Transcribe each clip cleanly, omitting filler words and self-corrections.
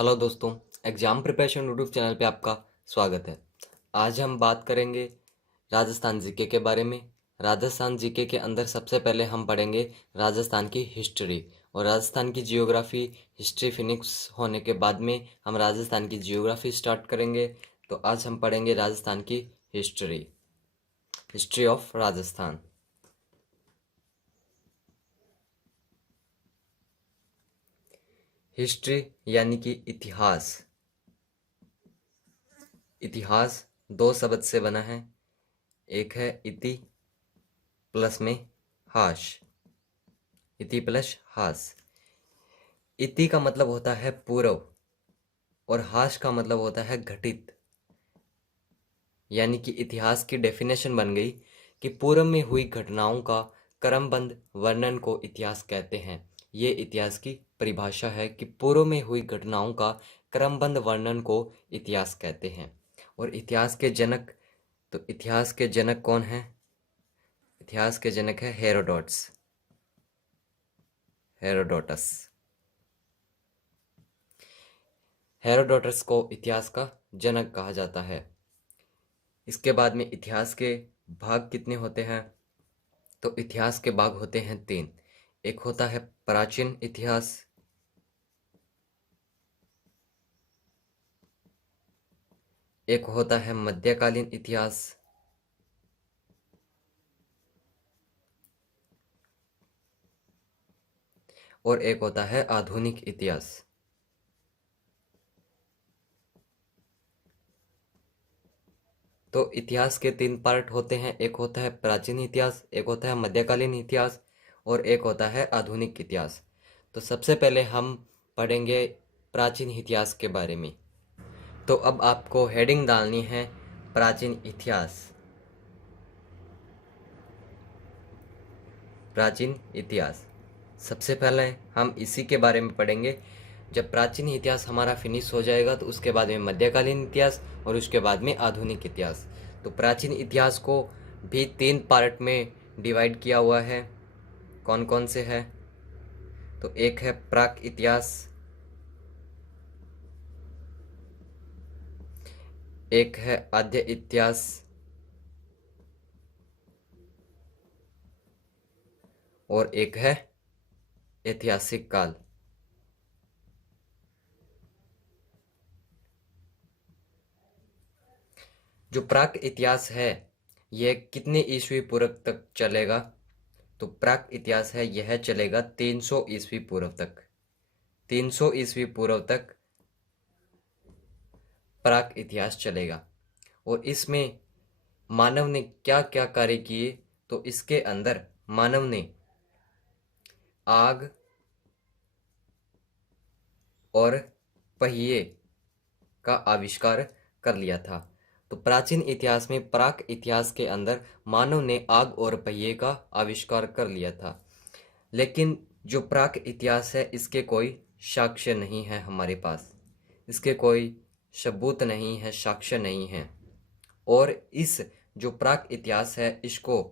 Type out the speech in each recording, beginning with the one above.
Hello दोस्तों, exam preparation YouTube channel पे आपका स्वागत है। आज हम बात करेंगे राजस्थान जीके के बारे में। राजस्थान जीके के अंदर सबसे पहले हम पढ़ेंगे राजस्थान की हिस्ट्री और राजस्थान की जियोग्राफी। हिस्ट्री फिनिक्स होने के बाद में हम राजस्थान की जियोग्राफी स्टार्ट करेंगे। तो आज हम पढ़ेंगे राजस्थान की history, history of Rajasthan. History यानी कि इतिहास। इतिहास दो शब्द से बना है, एक है इति प्लस में हास। इति प्लस हास। इति का मतलब होता है पूर्व और हास का मतलब होता है घटित। यानी कि इतिहास की डेफिनेशन बन गई कि पूर्व में हुई घटनाओं का क्रमबद्ध वर्णन को इतिहास कहते हैं। ये इतिहास की परिभाषा है कि पूर्व में हुई घटनाओं का क्रमबद्ध वर्णन को इतिहास कहते हैं। और इतिहास के जनक, तो इतिहास के जनक कौन है? इतिहास के जनक है हेरोडोटस। हेरोडोटस हेरोडोटस को इतिहास का जनक कहा जाता है। इसके बाद में इतिहास के भाग कितने होते हैं? तो इतिहास के भाग होते हैं तीन। एक होता है प्राचीन इतिहास, एक होता है मध्यकालीन इतिहास, और एक होता है आधुनिक इतिहास। तो इतिहास के तीन पार्ट होते हैं, एक होता है प्राचीन इतिहास, एक होता है मध्यकालीन इतिहास, और एक होता है आधुनिक इतिहास। तो सबसे पहले हम पढ़ेंगे प्राचीन इतिहास के बारे में। तो अब आपको हेडिंग डालनी है प्राचीन इतिहास। प्राचीन इतिहास सबसे पहले हम इसी के बारे में पढ़ेंगे। जब प्राचीन इतिहास हमारा फिनिश हो जाएगा तो उसके बाद में मध्यकालीन इतिहास और उसके बाद में आधुनिक इतिहास। तो प्राचीन इतिहास को भी तीन पार्ट में डिवाइड किया हुआ है। कौन कौन से है? तो एक है प्राक इतिहास, एक है आद्य इतिहास, और एक है ऐतिहासिक काल। जो प्राक इतिहास है यह कितने ईस्वी पूर्व तक चलेगा? तो प्राक इतिहास है यह चलेगा 300 ईस्वी पूर्व तक। 300 ईस्वी पूर्व तक प्राक इतिहास चलेगा। और इसमें मानव ने क्या क्या कार्य किए? तो इसके अंदर मानव ने आग और पहिए का आविष्कार कर लिया था। तो प्राचीन इतिहास में प्राक इतिहास के अंदर मानव ने आग और पहिए का आविष्कार कर लिया था। लेकिन जो प्राक इतिहास है इसके कोई साक्ष्य नहीं है हमारे पास, इसके कोई सबूत नहीं है, साक्ष्य नहीं है। और इस जो प्राक इतिहास है इसको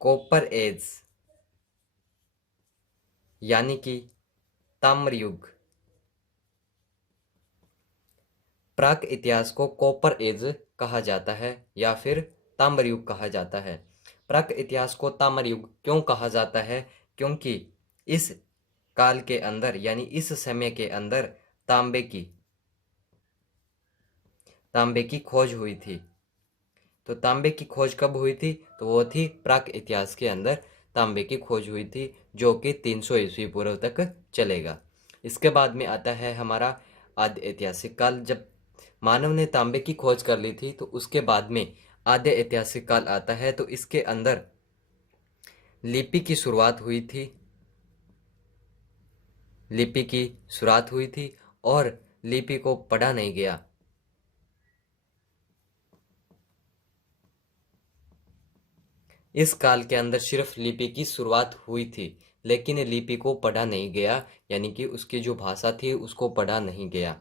कॉपर एज यानी कि ताम्र युग, प्राक इतिहास को कॉपर एज कहा जाता है या फिर ताम्र युग कहा जाता है। प्राक इतिहास को ताम्र युग क्यों कहा जाता है? क्योंकि इस काल के अंदर यानी इस समय के अंदर तांबे की खोज हुई थी। तो तांबे की खोज कब हुई थी? तो वो थी प्राक इतिहास के अंदर तांबे की खोज हुई थी, जो कि 300 ईस्वी पूर्व तक चलेगा। इसके बाद में आता है हमारा आद्य ऐतिहासिक काल। जब मानव ने तांबे की खोज कर ली थी तो उसके बाद में आद्य ऐतिहासिक काल आता है। तो इसके अंदर लिपि की शुरुआत हुई थी, लिपि की शुरुआत हुई थी और लिपि को पढ़ा नहीं गया। इस काल के अंदर सिर्फ लिपि की शुरुआत हुई थी, लेकिन लिपि को पढ़ा नहीं गया, यानी कि उसकी जो भाषा थी उसको पढ़ा नहीं गया।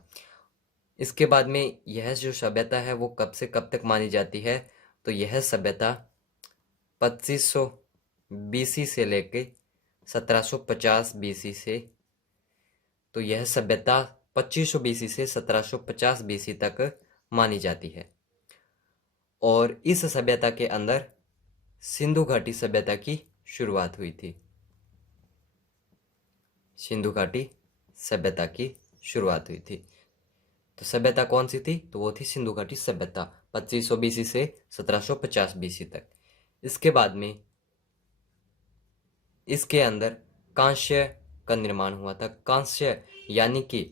इसके बाद में यह जो सभ्यता है वो कब से कब तक मानी जाती है? तो यह सभ्यता 2500 बीसी से लेके 1750 बीसी से, तो यह सभ्यता 2500 बीसी से 1750 बीसी तक मानी जाती है। और इस सभ्यता के अंदर सिंधु घाटी सभ्यता की शुरुआत हुई थी। सिंधु घाटी सभ्यता की शुरुआत हुई थी। तो सभ्यता कौन सी थी? तो वो थी सिंधु घाटी सभ्यता, 2500 बीसी से 1750 बीसी तक। इसके बाद में इसके अंदर कांस्य का निर्माण हुआ था। कांस्य यानी कि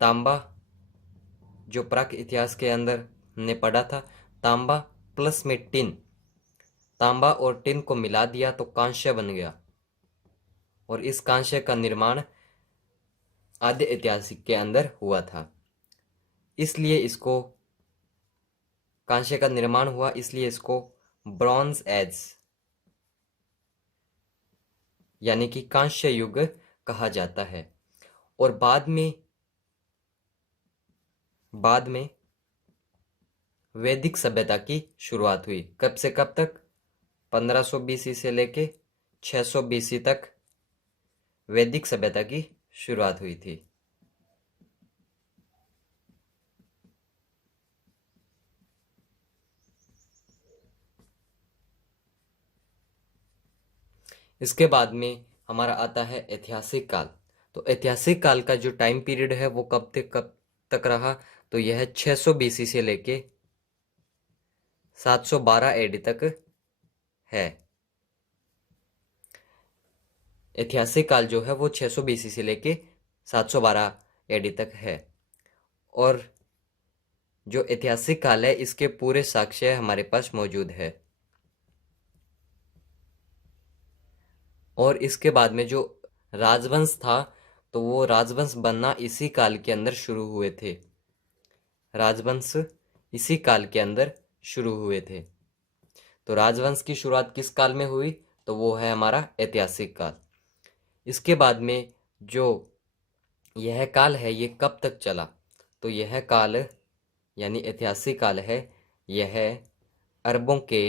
तांबा, जो प्राक इतिहास के अंदर हमने पढ़ा था, तांबा प्लस में टिन, तांबा और टिन को मिला दिया तो कांस्य बन गया। और इस कांस्य का निर्माण आद्य ऐतिहासिक के अंदर हुआ था, इसलिए इसको कांस्य का निर्माण हुआ, इसलिए इसको ब्रॉन्ज एज यानी कि कांस्य युग कहा जाता है। और बाद में वैदिक सभ्यता की शुरुआत हुई। कब से कब तक? 1500 बीसी से लेके 600 बीसी तक वैदिक सभ्यता की शुरुआत हुई थी। इसके बाद में हमारा आता है ऐतिहासिक काल। तो ऐतिहासिक काल का जो टाइम पीरियड है वो कब तक रहा? तो यह 600 बीसी से लेके 712 एडी तक है। ऐतिहासिक काल जो है वो 600 बीसी से लेके 712 एडी तक है। और जो ऐतिहासिक काल है इसके पूरे साक्ष्य हमारे पास मौजूद है। और इसके बाद में जो राजवंश था, तो वो राजवंश बनना इसी काल के अंदर शुरू हुए थे। राजवंश इसी काल के अंदर शुरू हुए थे। तो राजवंश की शुरुआत किस काल में हुई? तो वो है हमारा ऐतिहासिक काल। इसके बाद में जो यह काल है ये कब तक चला? तो यह काल यानी ऐतिहासिक काल है, यह अरबों के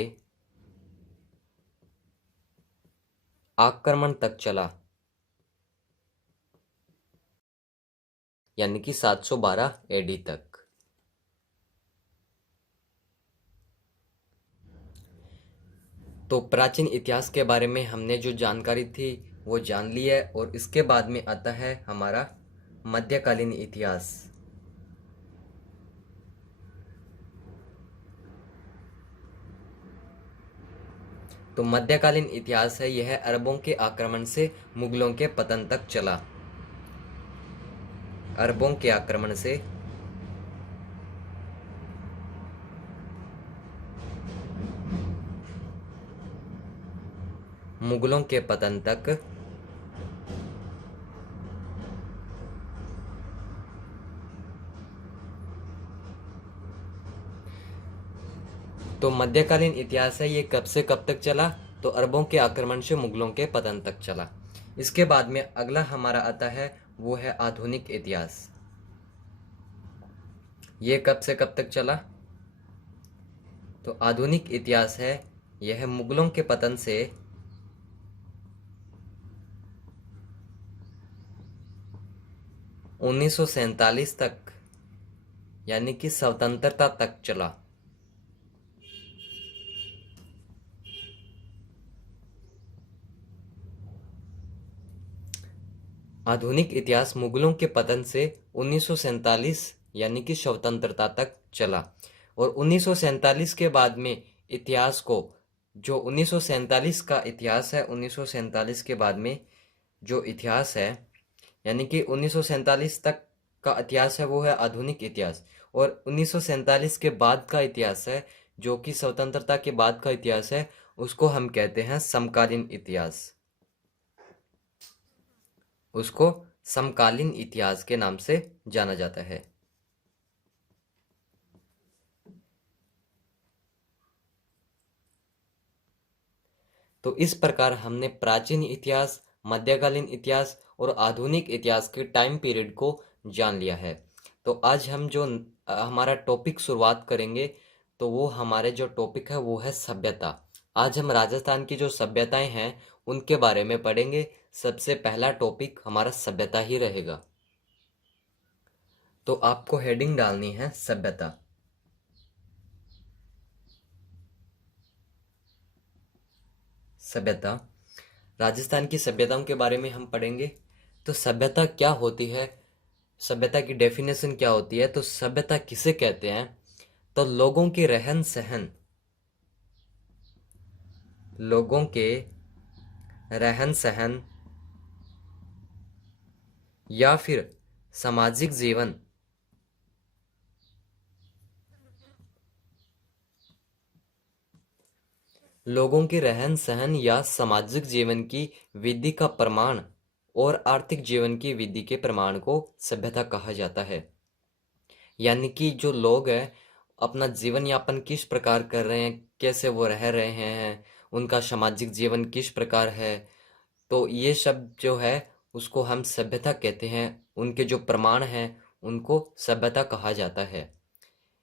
आक्रमण तक चला, यानी कि 712 एडी तक। तो प्राचीन इतिहास के बारे में हमने जो जानकारी थी वो जान ली है। और इसके बाद में आता है हमारा मध्यकालीन इतिहास। तो मध्यकालीन इतिहास है, यह अरबों के आक्रमण से मुगलों के पतन तक चला। अरबों के आक्रमण से मुगलों के पतन तक तो मध्यकालीन इतिहास है, ये कब से कब तक चला? तो अरबों के आक्रमण से मुगलों के पतन तक चला। इसके बाद में अगला हमारा आता है वो है आधुनिक इतिहास। ये कब से कब तक चला? तो आधुनिक इतिहास है, यह मुगलों के पतन से 1947 तक यानी कि स्वतंत्रता तक चला। आधुनिक इतिहास मुगलों के पतन से 1947 यानी कि स्वतंत्रता तक चला। और 1947 के बाद में इतिहास को, जो 1947 का इतिहास है, 1947 के बाद में जो इतिहास है यानी कि 1947 तक का इतिहास है वो है आधुनिक इतिहास। और 1947 के बाद का इतिहास है, जो कि स्वतंत्रता के बाद का इतिहास है, उसको हम कहते हैं समकालीन इतिहास। उसको समकालीन इतिहास के नाम से जाना जाता है। तो इस प्रकार हमने प्राचीन इतिहास, मध्यकालीन इतिहास और आधुनिक इतिहास के टाइम पीरियड को जान लिया है। तो आज हम जो हमारा टॉपिक शुरुआत करेंगे, तो वो हमारे जो टॉपिक है वो है सभ्यता। आज हम राजस्थान की जो सभ्यताएं हैं उनके बारे में पढ़ेंगे। सबसे पहला टॉपिक हमारा सभ्यता ही रहेगा। तो आपको हेडिंग डालनी है सभ्यता। सभ्यता, राजस्थान की सभ्यताओं के बारे में हम पढ़ेंगे। तो सभ्यता क्या होती है, सभ्यता की डेफिनेशन क्या होती है। तो सभ्यता किसे कहते हैं, तो लोगों के रहन सहन, लोगों के रहन सहन या फिर सामाजिक जीवन, लोगों के रहन सहन या सामाजिक जीवन की विधि का प्रमाण और आर्थिक जीवन की विधि के प्रमाण को सभ्यता कहा जाता है। यानी कि जो लोग हैं अपना जीवन यापन किस प्रकार कर रहे हैं, कैसे वो रह रहे हैं, उनका सामाजिक जीवन किस प्रकार है, तो ये सब जो है उसको हम सभ्यता कहते हैं। उनके जो प्रमाण हैं उनको सभ्यता कहा जाता है।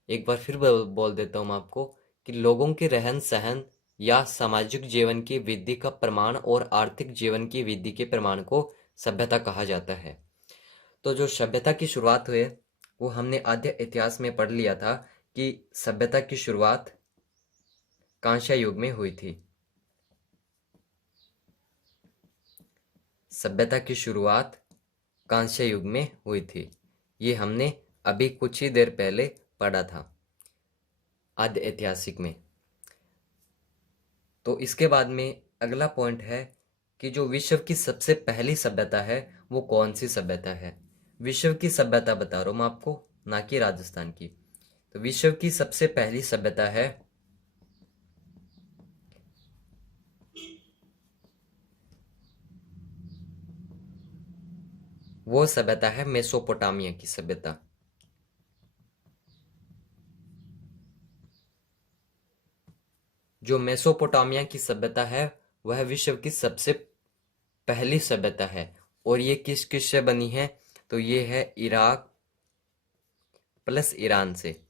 एक बार फिर बोल देता हूँ मैं आपको कि लोगों के रहन सहन या सामाजिक जीवन की विधि का प्रमाण और आर्थिक जीवन की विधि के प्रमाण को सभ्यता कहा जाता है। तो जो सभ्यता की शुरुआत हुई वो हमने आद्य इतिहास में पढ़ लिया था कि सभ्यता की शुरुआत कांस्य युग में हुई थी। सभ्यता की शुरुआत कांस्य युग में हुई थी, ये हमने अभी कुछ ही देर पहले पढ़ा था आद्य ऐतिहासिक में। तो इसके बाद में अगला पॉइंट है कि जो विश्व की सबसे पहली सभ्यता है वो कौन सी सभ्यता है। विश्व की सभ्यता बता रहा हूं मैं आपको, ना कि राजस्थान की। तो विश्व की सबसे पहली सभ्यता है वो सभ्यता है मेसोपोटामिया की सभ्यता। जो मेसोपोटामिया की सभ्यता है वह विश्व की सबसे पहली सभ्यता है। और ये किस किस से बनी है, तो ये है इराक प्लस ईरान से।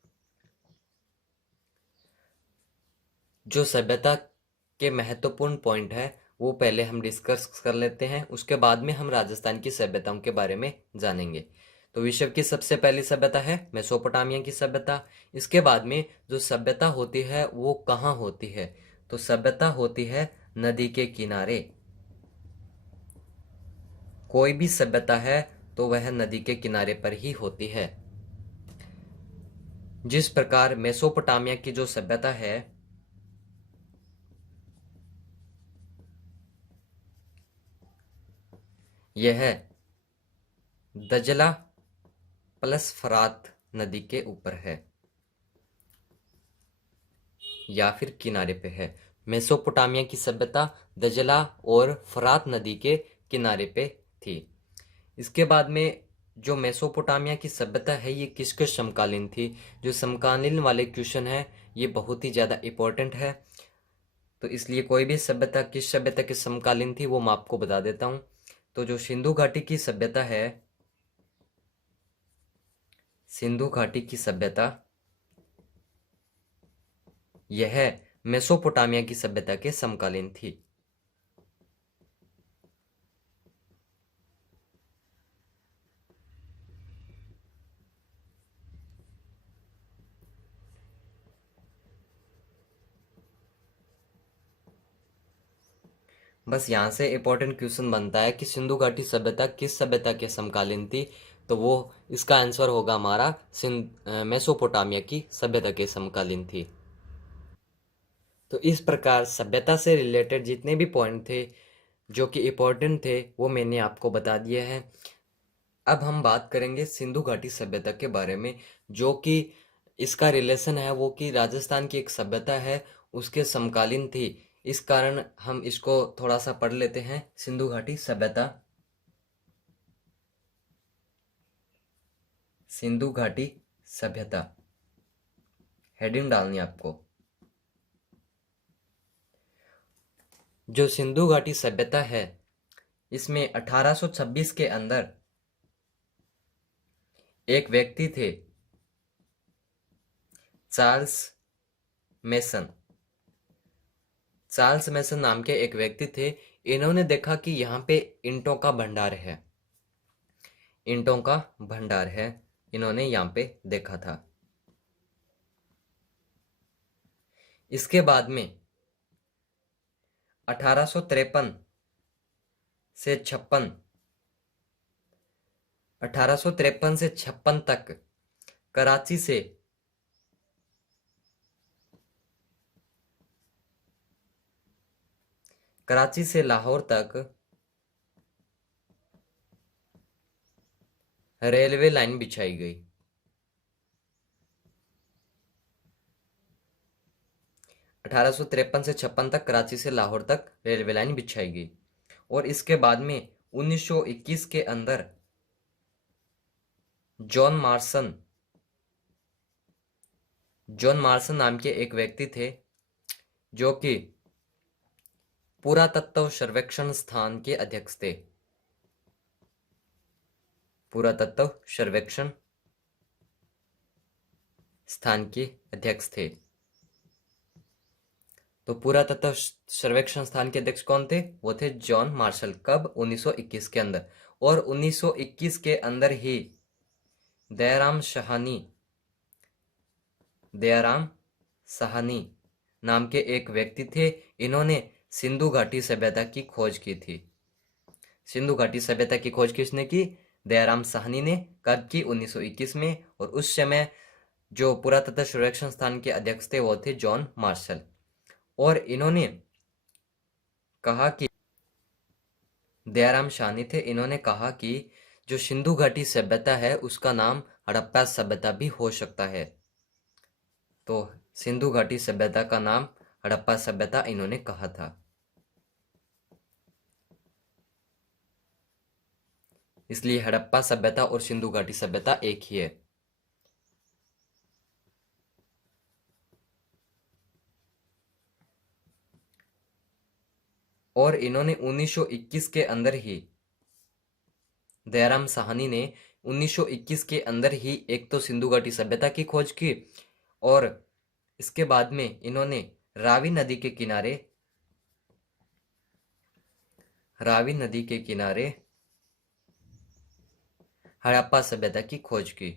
जो सभ्यता के महत्वपूर्ण पॉइंट है वो पहले हम डिस्कस कर लेते हैं, उसके बाद में हम राजस्थान की सभ्यताओं के बारे में जानेंगे। तो विश्व की सबसे पहली सभ्यता है मेसोपोटामिया की सभ्यता। इसके बाद में जो सभ्यता होती है वो कहाँ होती है, तो सभ्यता होती है नदी के किनारे। कोई भी सभ्यता है तो वह नदी के किनारे पर ही होती है। जिस प्रकार मेसोपोटामिया की जो सभ्यता है यह दजला प्लस फरात नदी के ऊपर है या फिर किनारे पे है। मेसोपोटामिया की सभ्यता दजला और फरात नदी के किनारे पे थी। इसके बाद में जो मेसोपोटामिया की सभ्यता है ये किसके समकालीन थी। जो समकालीन वाले क्वेश्चन है ये बहुत ही ज़्यादा इम्पोर्टेंट है, तो इसलिए कोई भी सभ्यता किस सभ्यता के समकालीन थी वो मैं आपको बता देता हूँ। तो जो सिंधु घाटी की सभ्यता है, सिंधु घाटी की सभ्यता यह मेसोपोटामिया की सभ्यता के समकालीन थी। बस यहाँ से इम्पोर्टेंट क्वेश्चन बनता है कि सिंधु घाटी सभ्यता किस सभ्यता के समकालीन थी, तो वो इसका आंसर होगा हमारा मेसोपोटामिया की सभ्यता के समकालीन थी। तो इस प्रकार सभ्यता से रिलेटेड जितने भी पॉइंट थे जो कि इम्पोर्टेंट थे वो मैंने आपको बता दिए हैं। अब हम बात करेंगे सिंधु घाटी सभ्यता के बारे में, जो कि इसका रिलेशन है वो कि राजस्थान की एक सभ्यता है उसके समकालीन थी। इस कारण हम इसको थोड़ा सा पढ़ लेते हैं। सिंधु घाटी सभ्यता, सिंधु घाटी सभ्यता हेडिंग डालनी है आपको। जो सिंधु घाटी सभ्यता है इसमें 1826 के अंदर एक व्यक्ति थे चार्ल्स मेसन। चार्ल्स मेसन नाम के एक व्यक्ति थे। इन्होंने देखा कि यहाँ पे ईंटों का भंडार है, ईंटों का भंडार है। इन्होंने यहाँ पे देखा था। इसके बाद में 1853 से 56 1853 से 56 तक कराची से लाहौर तक रेलवे लाइन बिछाई गई। 1853 से 56 तक कराची से लाहौर तक रेलवे लाइन बिछाई गई। और इसके बाद में 1921 के अंदर जॉन मार्सन नाम के एक व्यक्ति थे जो कि पुरातत्व सर्वेक्षण स्थान के अध्यक्ष थे। पुरातत्व सर्वेक्षण स्थान के अध्यक्ष थे। तो पुरातत्व सर्वेक्षण स्थान के अध्यक्ष कौन थे? वो थे जॉन मार्शल। कब? 1921 के अंदर। और 1921 के अंदर ही दयाराम साहनी नाम के एक व्यक्ति थे। इन्होंने सिंधु घाटी सभ्यता की खोज की थी। सिंधु घाटी सभ्यता की खोज किसने की? दयाराम साहनी ने। कब की? 1921 में। और उस समय जो पुरातत्व सर्वेक्षण स्थान के अध्यक्ष थे वो थे जॉन मार्शल। और इन्होंने कहा कि दयाराम साहनी थे, इन्होंने कहा कि जो सिंधु घाटी सभ्यता है उसका नाम हड़प्पा सभ्यता भी हो सकता है। तो सिंधु घाटी सभ्यता का नाम हड़प्पा सभ्यता इन्होंने कहा था। इसलिए हड़प्पा सभ्यता और सिंधु घाटी सभ्यता एक ही है। और इन्होंने 1921 के अंदर ही दयाराम साहनी ने 1921 के अंदर ही एक तो सिंधु घाटी सभ्यता की खोज की और इसके बाद में इन्होंने रावी नदी के किनारे हड़प्पा सभ्यता की खोज की।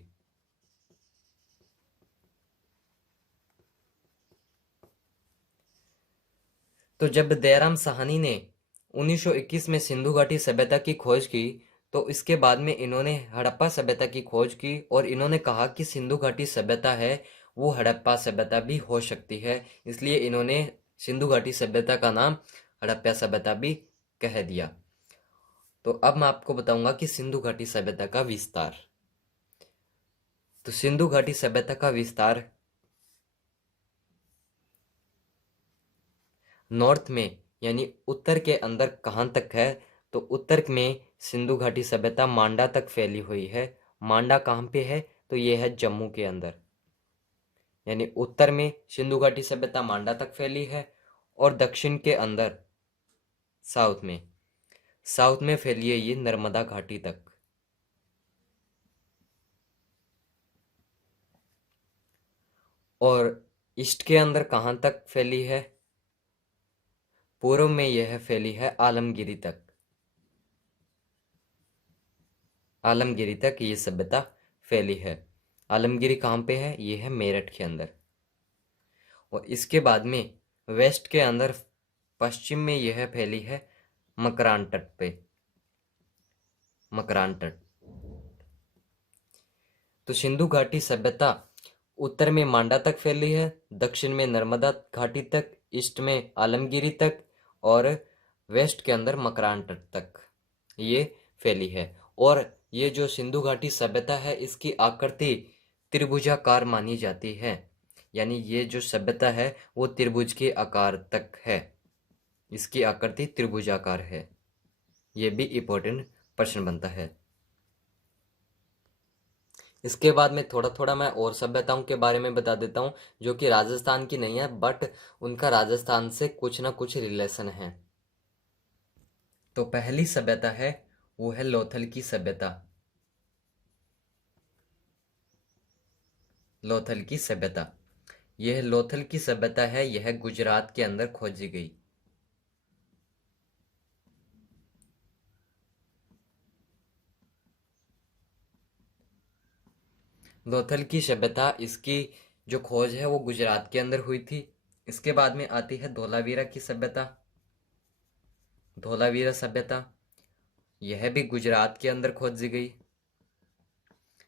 तो जब दयाराम साहनी ने 1921 में सिंधु घाटी सभ्यता की खोज की तो इसके बाद में इन्होंने हड़प्पा सभ्यता की खोज की और इन्होंने कहा कि सिंधु घाटी सभ्यता है वो हड़प्पा सभ्यता भी हो सकती है। इसलिए इन्होंने सिंधु घाटी सभ्यता का नाम हड़प्पा सभ्यता भी कह दिया। तो अब मैं आपको बताऊंगा कि सिंधु घाटी सभ्यता का विस्तार। तो सिंधु घाटी सभ्यता का विस्तार नॉर्थ में यानी उत्तर के अंदर कहाँ तक है? तो उत्तर में सिंधु घाटी सभ्यता मांडा तक फैली हुई है। मांडा कहाँ पे है? तो ये है जम्मू के अंदर। यानी उत्तर में सिंधु घाटी सभ्यता मांडा तक फैली है और दक्षिण के अंदर साउथ में फैली है ये नर्मदा घाटी तक। और ईस्ट के अंदर कहाँ तक फैली है? पूर्व में यह फैली है आलमगिरी तक ये सभ्यता फैली है। आलमगिरी कहाँ पे है? ये है मेरठ के अंदर। और इसके बाद में वेस्ट के अंदर पश्चिम में यह फैली है मकरान तट। तो सिंधु घाटी सभ्यता उत्तर में मांडा तक फैली है, दक्षिण में नर्मदा घाटी तक, ईस्ट में आलमगिरी तक और वेस्ट के अंदर मकरान तट तक ये फैली है। और ये जो सिंधु घाटी सभ्यता है इसकी आकृति त्रिभुजाकार मानी जाती है। यानी ये जो सभ्यता है वो त्रिभुज के आकार तक है, इसकी आकृति त्रिभुजाकार है। ये भी इम्पोर्टेंट प्रश्न बनता है। इसके बाद में थोड़ा थोड़ा मैं और सभ्यताओं के बारे में बता देता हूँ जो कि राजस्थान की नहीं है बट उनका राजस्थान से कुछ ना कुछ रिलेशन है। तो पहली सभ्यता है वो है लोथल की सभ्यता। लोथल की सभ्यता, यह लोथल की सभ्यता है, यह गुजरात के अंदर खोजी गई। लोथल की सभ्यता, इसकी जो खोज है वो गुजरात के अंदर हुई थी। इसके बाद में आती है धोलावीरा की सभ्यता। धोलावीरा सभ्यता यह भी गुजरात के अंदर खोजी गई।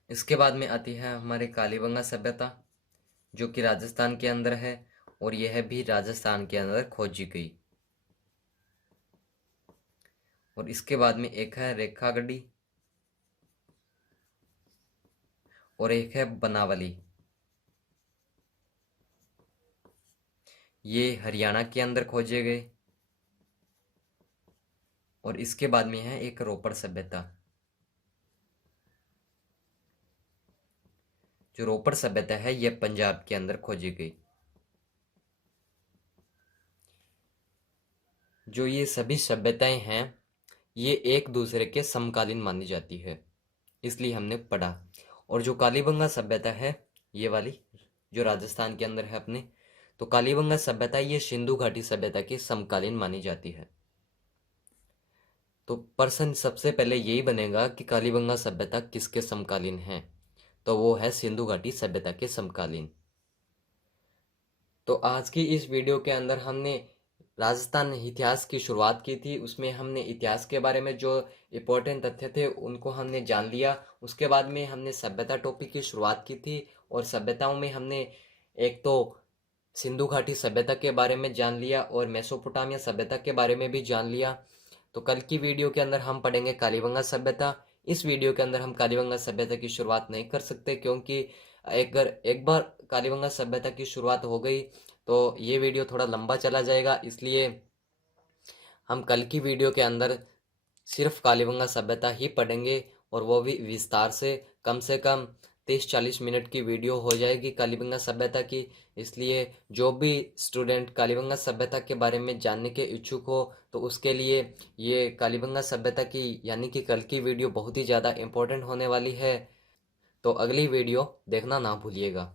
इसके बाद में आती है हमारे कालीबंगा सभ्यता, जो कि राजस्थान के अंदर है, और यह भी राजस्थान के अंदर खोजी गई। और इसके बाद में एक है रेखागढ़ी और एक है बनावली। ये हरियाणा के अंदर खोजे गए। और इसके बाद में है एक रोपड़ सभ्यता। जो रोपड़ सभ्यता है यह पंजाब के अंदर खोजी गई। जो ये सभी सभ्यताएं हैं ये एक दूसरे के समकालीन मानी जाती है, इसलिए हमने पढ़ा। और जो कालीबंगा सभ्यता है ये वाली, जो राजस्थान के अंदर है अपने, तो कालीबंगा सभ्यता ये सिंधु घाटी सभ्यता की समकालीन मानी जाती है। तो प्रश्न सबसे पहले यही बनेगा कि कालीबंगा सभ्यता किसके समकालीन है, तो वो है सिंधु घाटी सभ्यता के समकालीन। तो आज की इस वीडियो के अंदर हमने राजस्थान इतिहास की शुरुआत की थी। उसमें हमने इतिहास के बारे में जो इम्पोर्टेंट तथ्य थे उनको हमने जान लिया। उसके बाद में हमने सभ्यता टॉपिक की शुरुआत की थी, और सभ्यताओं में हमने एक तो सिंधु घाटी सभ्यता के बारे में जान लिया और मेसोपोटामिया सभ्यता के बारे में भी जान लिया। तो कल की वीडियो के अंदर हम पढ़ेंगे कालीबंगा सभ्यता। इस वीडियो के अंदर हम कालीबंगा सभ्यता की शुरुआत नहीं कर सकते, क्योंकि एक बार कालीबंगा सभ्यता की शुरुआत हो गई तो ये वीडियो थोड़ा लंबा चला जाएगा। इसलिए हम कल की वीडियो के अंदर सिर्फ कालीबंगा सभ्यता ही पढ़ेंगे, और वो भी विस्तार से। कम 30-40 मिनट की वीडियो हो जाएगी कालीबंगा सभ्यता की। इसलिए जो भी स्टूडेंट कालीबंगा सभ्यता के बारे में जानने के इच्छुक हो तो उसके लिए ये कालीबंगा सभ्यता की यानी कि कल की वीडियो बहुत ही ज़्यादा इम्पोर्टेंट होने वाली है। तो अगली वीडियो देखना ना भूलिएगा।